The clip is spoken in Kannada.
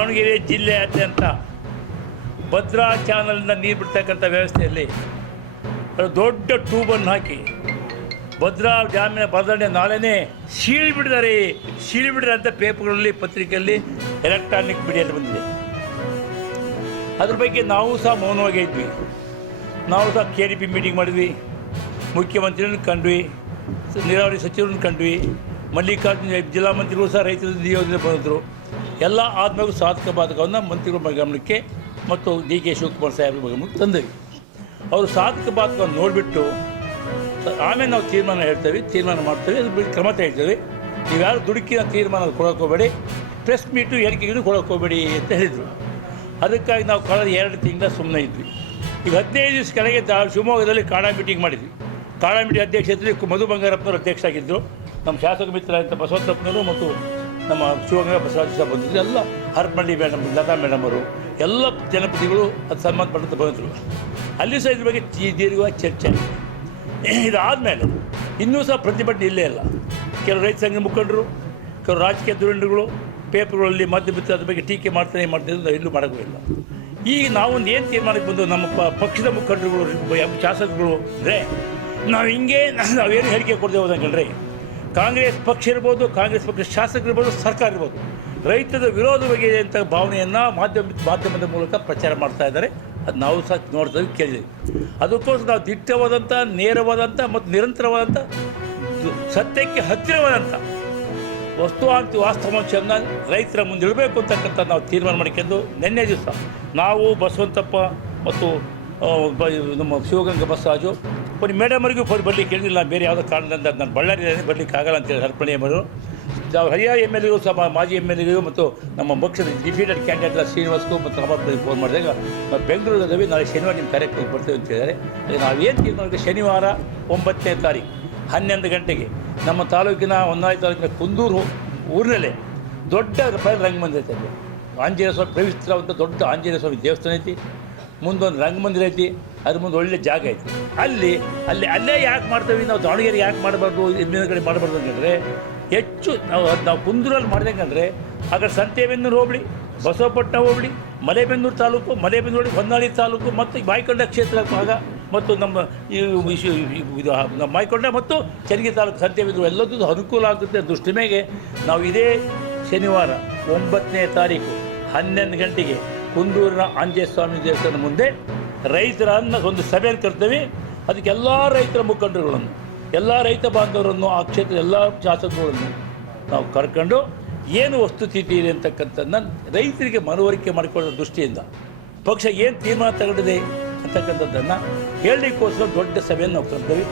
ದಾವಣಗೆರೆ ಜಿಲ್ಲೆಯಾದ್ಯಂತ ಭದ್ರಾ ಚಾನಲ್ನ ನೀರು ಬಿಡ್ತಕ್ಕಂಥ ವ್ಯವಸ್ಥೆಯಲ್ಲಿ ದೊಡ್ಡ ಟ್ಯೂಬನ್ನು ಹಾಕಿ ಭದ್ರಾ ಡ್ಯಾಮಿನ ಬದಲಾವಣೆ ನಾಳೆನೇ ಸೀಳಿಬಿಡಿದ್ದಾರೆ ಅಂತ ಪೇಪರ್ಗಳಲ್ಲಿ ಪತ್ರಿಕೆಯಲ್ಲಿ ಎಲೆಕ್ಟ್ರಾನಿಕ್ ಮೀಡಿಯಲ್ಲಿ ಬಂದಿದೆ. ಅದ್ರ ಬಗ್ಗೆ ನಾವು ಸಹ ಮೌನವಾಗಿ ಇದ್ವಿ. ನಾವು ಸಹ KDP ಮೀಟಿಂಗ್ ಮಾಡಿದ್ವಿ, ಮುಖ್ಯಮಂತ್ರಿಯನ್ನು ಕಂಡ್ವಿ, ನೀರಾವರಿ ಸಚಿವರನ್ನು ಕಂಡ್ವಿ, ಮಲ್ಲಿಕಾರ್ಜುನ ಜಿಲ್ಲಾ ಮಂತ್ರಿಗಳು ಸಹ ರೈತರ ನಿಯೋಜನೆ ಬಂದಿದ್ದರು. ಎಲ್ಲ ಆದ್ಮೇಲೆ ಸಾಧಕ ಬಾಧಕವನ್ನು ಮಂತ್ರಿಗಳ ಗಮನಕ್ಕೆ ಮತ್ತು DK ಶಿವಕುಮಾರ್ ಸಾಹೇಬ್ರ ಗಮನಕ್ಕೆ ತಂದ್ವಿ. ಅವರು ಸಾಧಕ ಬಾಧಕವನ್ನು ನೋಡಿಬಿಟ್ಟು ಆಮೇಲೆ ನಾವು ತೀರ್ಮಾನ ಮಾಡ್ತೇವೆ, ಅದ್ರ ಬಗ್ಗೆ ಕ್ರಮ ತೆಗಿತೇವೆ. ನೀವು ಯಾರು ದುಡುಕಿನ ತೀರ್ಮಾನ ಕೊಡೋಕೆ ಹೋಗಬೇಡಿ, ಪ್ರೆಸ್ ಮೀಟು ಹೇಳಿಕೆಗಳು ಕೊಡೋಕೆ ಹೋಗಬೇಡಿ ಅಂತ ಹೇಳಿದರು. ಅದಕ್ಕಾಗಿ ನಾವು ಕಳೆದ 2 ತಿಂಗಳ ಸುಮ್ಮನೆ ಇದ್ವಿ. ಈಗ 15 ದಿವಸ ಕೆಳಗೆ ಶಿವಮೊಗ್ಗದಲ್ಲಿ ಕಾಡಾ ಮೀಟಿಂಗ್ ಮಾಡಿದ್ವಿ. ಕಾಡಾ ಮೀಟಿಂಗ್ ಅಧ್ಯಕ್ಷತೆಯಲ್ಲಿ ಮಧು ಬಂಗಾರಪ್ಪನವರು ಅಧ್ಯಕ್ಷರಾಗಿದ್ದರು. ನಮ್ಮ ಶಾಸಕ ಮಿತ್ರರಾದಂಥ ಬಸವರಾಜಪ್ಪನವರು ಮತ್ತು ನಮ್ಮ ಶಿವಗಂಗಾ ಬಸವರಾಜ ಸಹ ಬಂದಿದ್ದರು. ಎಲ್ಲ ಹರಪಳ್ಳಿ ಮೇಡಮ್, ಲತಾ ಮೇಡಮ್ ಅವರು ಎಲ್ಲ ಜನಪ್ರತಿನಿಧಿಗಳು ಅದು ಸಂಬಂಧಪಟ್ಟಂತೆ ಬಂದರು. ಅಲ್ಲಿ ಸಹ ಇದ್ರ ಬಗ್ಗೆ ದೀರ್ಘವಾಗಿ ಚರ್ಚೆ. ಇದಾದಮೇಲೆ ಇನ್ನೂ ಸಹ ಪ್ರತಿಭಟನೆ ಇಲ್ಲೇ ಇಲ್ಲ. ಕೆಲವು ರೈತ ಸಂಘ ಮುಖಂಡರು, ಕೆಲವು ರಾಜಕೀಯ ಧುರೀಣರುಗಳು ಪೇಪರ್ಗಳಲ್ಲಿ ಮಧ್ಯಬಿಟ್ಟು ಅದ್ರ ಬಗ್ಗೆ ಟೀಕೆ ಮಾಡ್ತಾನೆ ಎಲ್ಲೂ ಮಾಡೋಕ್ಕಿಲ್ಲ. ಈಗ ನಾವೊಂದು ಏನು ತೀರ್ಮಾನಕ್ಕೆ ಬಂದು ನಮ್ಮ ಪಕ್ಷದ ಮುಖಂಡರುಗಳು, ಶಾಸಕರು ಅಂದರೆ ನಾವೇನು ಹೇಳಿಕೆ ಕೊಡ್ತೇವೆ ಹೋದಂಗಲ್ರಿ, ಕಾಂಗ್ರೆಸ್ ಪಕ್ಷ ಇರ್ಬೋದು, ಕಾಂಗ್ರೆಸ್ ಪಕ್ಷ ಶಾಸಕರು ಇರ್ಬೋದು, ಸರ್ಕಾರ ಇರ್ಬೋದು, ರೈತರ ವಿರೋಧ ಬಗ್ಗೆ ಅಂತ ಭಾವನೆಯನ್ನು ಮಾಧ್ಯಮದ ಮೂಲಕ ಪ್ರಚಾರ ಮಾಡ್ತಾ ಇದ್ದಾರೆ. ಅದು ನಾವು ಸಹ ನೋಡ್ತೇವೆ, ಕೇಳಿದ್ದೀವಿ. ಅದಕ್ಕೋಸ್ಕರ ನಾವು ದಿಟ್ಟವಾದಂಥ, ನೇರವಾದಂಥ ಮತ್ತು ನಿರಂತರವಾದಂಥ, ಸತ್ಯಕ್ಕೆ ಹತ್ತಿರವಾದಂಥ ವಾಸ್ತವಾಂಶವನ್ನು ರೈತರ ಮುಂದೆ ಇಡಬೇಕು ಅಂತಕ್ಕಂಥ ನಾವು ತೀರ್ಮಾನ ಮಾಡಿಕೊಂಡು ನಿನ್ನೆ ದಿವಸ ನಾವು ಬಸವಂತಪ್ಪ ಮತ್ತು ನಮ್ಮ ಶಿವಗಂಗಾ ಬಸವರಾಜು ಬನ್ನಿ ಮೇಡಮ್ ಅವರಿಗೂ ಬರಲಿಕ್ಕೆ ಕೇಳಿಲ್ಲ. ಬೇರೆ ಯಾವುದೋ ಕಾರಣದಿಂದ ನಾನು ಬಳ್ಳಾರಿಯಲ್ಲಿ ಬರಲಿಕ್ಕೆ ಆಗಲ್ಲ ಅಂತೇಳಿ ಹರಪಳ್ಳಿ ಅವರು ಹರಿಯಾಣ MLA ಸಹ ಮಾಜಿ MLA ಮತ್ತು ನಮ್ಮ ಪಕ್ಷದ ಡಿಫೀಟೆಡ್ ಕ್ಯಾಂಡಿಡೇಟ್ ಶ್ರೀನಿವಾಸ್ಗೂ ಮತ್ತು ರಾಮಪ್ಪನಿಗೆ ಫೋನ್ ಮಾಡಿದಾಗ ನಾವು ಬೆಂಗಳೂರಲ್ಲಿ ನಾಳೆ ಶನಿವಾರ ನಿಮ್ಮ ಕಾರ್ಯಕ್ರಮಕ್ಕೆ ಬರ್ತೇವೆ ಅಂತ ಹೇಳಿದ್ದಾರೆ. ಅದಕ್ಕೆ ನಾವೇನು ತೀರ್ಮಾನ, ಶನಿವಾರ 9ನೇ ತಾರೀಕು 11 ಗಂಟೆಗೆ ನಮ್ಮ ತಾಲೂಕಿನ ಹೊನ್ನಾಳಿ ತಾಲೂಕಿನ ಕುಂದೂರು ಊರಿನಲ್ಲೇ ದೊಡ್ಡ ರಂಗಮಂದಿರ ಐತೆ. ಆಂಜನೇಯ ಸ್ವಾಮಿ ಪವಿತ್ರವಾದಂಥ ದೊಡ್ಡ ಆಂಜನೇಯ ಸ್ವಾಮಿ ದೇವಸ್ಥಾನ ಐತಿ, ಮುಂದೊಂದು ರಂಗಮಂದಿರ ಐತಿ, ಅದ್ರ ಮುಂದೆ ಒಳ್ಳೆ ಜಾಗ ಐತಿ. ಅಲ್ಲೇ ಯಾಕೆ ಮಾಡ್ತೇವೆ ನಾವು, ದಾವಣಗೆರೆ ಯಾಕೆ ಮಾಡಬಾರ್ದು, ಇನ್ನೊಂದು ಕಡೆ ಮಾಡಬಾರ್ದು ಅಂತಂದರೆ ಹೆಚ್ಚು ನಾವು ಕುಂದೂರಲ್ಲಿ ಮಾಡ್ದಂಗಂದರೆ ಆಗ ಸಂತೆಬೆನ್ನೂರು ಹೋಬಳಿ, ಬಸವಪಟ್ಟಣ ಹೋಬಳಿ, ಮಲೆಬೆನ್ನೂರು ತಾಲೂಕು, ಮಲೆಬೆನ್ನೂರು ಹೊನ್ನಾಳಿ ತಾಲೂಕು ಮತ್ತು ಮಾಯಕೊಂಡ ಕ್ಷೇತ್ರ ಭಾಗ ಮತ್ತು ನಮ್ಮ ಮಾಯಕೊಂಡ ಮತ್ತು ಚನ್ನಗಿರಿ ತಾಲೂಕು ಸಂತೆಬೆನ್ನೂರು ಎಲ್ಲದೂ ಅನುಕೂಲ ಆಗುತ್ತೆ ದೃಷ್ಟಿ ಮೇಗೆ ನಾವು ಇದೇ ಶನಿವಾರ 9ನೇ ತಾರೀಕು 11 ಗಂಟೆಗೆ ಕುಂದೂರಿನ ಆಂಜನೇಯ ಸ್ವಾಮಿ ದೇವಸ್ಥಾನ ಮುಂದೆ ರೈತರನ್ನು ಒಂದು ಸಭೆಯನ್ನು ಕರ್ತೇವೆ. ಅದಕ್ಕೆ ಎಲ್ಲ ರೈತರ ಮುಖಂಡರುಗಳನ್ನು, ಎಲ್ಲ ರೈತ ಬಾಂಧವರನ್ನು, ಆ ಕ್ಷೇತ್ರದ ಎಲ್ಲ ಶಾಸಕರುಗಳನ್ನು ನಾವು ಕರ್ಕೊಂಡು ಏನು ವಸ್ತುಸ್ಥಿತಿ ಇದೆ ಅಂತಕ್ಕಂಥದ್ದನ್ನು ರೈತರಿಗೆ ಮನವರಿಕೆ ಮಾಡಿಕೊಳ್ಳೋ ದೃಷ್ಟಿಯಿಂದ ಪಕ್ಷ ಏನು ತೀರ್ಮಾನ ತಗೊಂಡಿದೆ ಅಂತಕ್ಕಂಥದ್ದನ್ನು ಹೇಳಲಿಕ್ಕೋಸ್ಕರ ದೊಡ್ಡ ಸಭೆಯನ್ನು ನಾವು ಕರೆದೇವೆ.